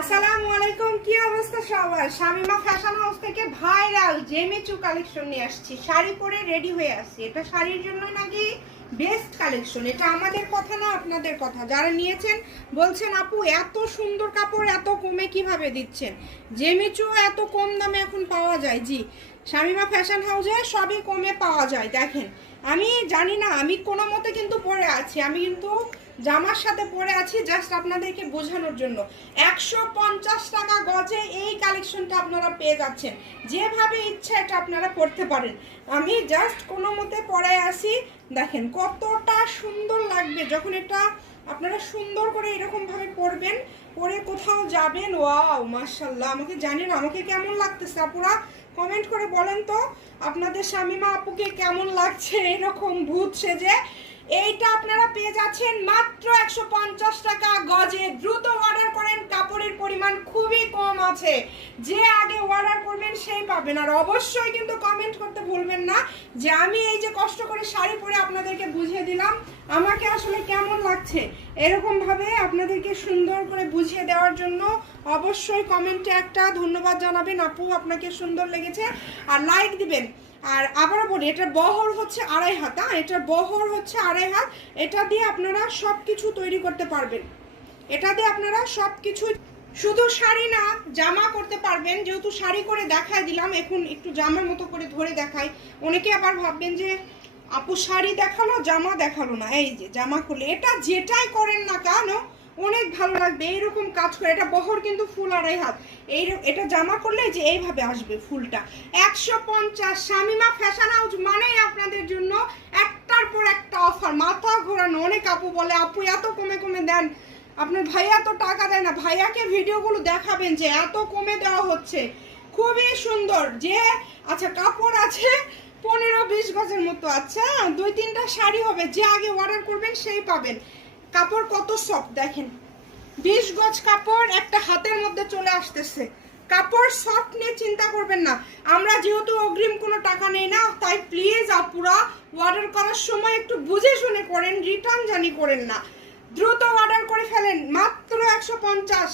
আসসালামু আলাইকুম, কি অবস্থা সবার? শামিমা ফ্যাশন হাউস থেকে ভাইরাল জেমিচু কালেকশন নিয়ে আসছি। শাড়ি পরে রেডি হয়ে আসছি। এটা শাড়ির জন্য নাকি বেস্ট কালেকশন। এটা আমাদের কথা না, আপনাদের কথা। যারা নিয়েছেন বলছেন আপু এত সুন্দর কাপড় এত কমে কিভাবে দিচ্ছেন। জেমিচু এত কম দামে এখন পাওয়া যায়। জি, শামিমা ফ্যাশন হাউসে সবই কমে পাওয়া যায়। দেখেন, আমি জানি না, আমি কোনো মতে কিন্তু পরে আছি। আমি কিন্তু জামার সাথে পরে আছি জাস্ট আপনাদেরকে বোঝানোর জন্য। 150 টাকা গজে এই কালেকশনটা আপনারা পেয়ে যাচ্ছেন। যেভাবে ইচ্ছা এটা আপনারা পরতে পারেন। আমি জাস্ট কোনো মতে পরে আসি। দেখেন কতটা সুন্দর লাগবে যখন এটা আপনারা সুন্দর করে এরকম ভাবে পরবেন, পরে কোথাও যাবেন। ওয়াও মাশাআল্লাহ, আমাকে জানেন আমাকে কেমন লাগতেছে আপুরা কমেন্ট করে বলেন তো আপনাদের শামিমা আপুকে কেমন লাগছে এরকম ভূত সেজে। এইটা আপনারা পেয়ে যাচ্ছেন মাত্র 150 টাকা গজে। দ্রুত অর্ডার করেন, কাপড়ের পরিমাণ খুবই কম আছে। যে আগে অর্ডার করবেন সেই পাবেন। আর অবশ্যই কিন্তু কমেন্ট করতে ভুলবেন না যে আমি এই যে কষ্ট করে শাড়ি পরে আপনাদেরকে বুঝিয়ে দিলাম আমাকে আসলে কেমন লাগছে। এরকম ভাবে আপনাদেরকে সুন্দর করে বুঝিয়ে দেওয়ার জন্য অবশ্যই কমেন্টে একটা ধন্যবাদ জানাবেন আপু আপনাকে সুন্দর লেগেছে, আর লাইক দিবেন। আর আবারও বলি, এটার বহর হচ্ছে 2.5 হাত। এটার বহর হচ্ছে 2.5 হাত। এটা দিয়ে আপনারা সব কিছু তৈরি করতে পারবেন। এটা দিয়ে আপনারা সব কিছু, শুধু শাড়ি না জামা করতে পারবেন। যেহেতু শাড়ি করে দেখাই দিলাম, এখন একটু জামার মতো করে ধরে দেখাই। অনেকে আবার ভাববেন যে আপু শাড়ি দেখালো জামা দেখালো না। এই যে জামা খুলে এটা যেটাই করেন না কেন অনেক ভালো লাগবে এইরকম কাজ করে। এটা বহর কিন্তু ফুল 2.5 হাত। এটা জামা করলে যে এইভাবে আসবে ফুলটা। 150। শামিমা ফ্যাশন হাউস মানেই আপনাদের জন্য একটার পর একটা অফার, মাথা ঘোরানো। অনেক আপু বলে আপু এত কমে কমে দেন, আপনার ভাইয়া তো টাকা দেয় না। ভাইয়াকে ভিডিওগুলো দেখাবেন যে এত কমে দেওয়া হচ্ছে। খুবই সুন্দর। যে আচ্ছা কাপড় আছে 15-20 গজের মতো। আচ্ছা 2-3টা শাড়ি হবে। যে আগে অর্ডার করবেন সেই পাবেন। কাপড় কত সফট দেখেন। 20 গজ কাপড় একটা হাতের মধ্যে চলে আসতেছে। কাপড় সফট নিয়ে চিন্তা করবেন না। আমরা যেহেতু অগ্রিম কোনো টাকা নেই না, তাই প্লিজ আপুরা অর্ডার করার সময় একটু বুঝে শুনে করেন, রিটার্ন জানি করেন না। দ্রুত অর্ডার করে ফেলেন। মাত্র 150।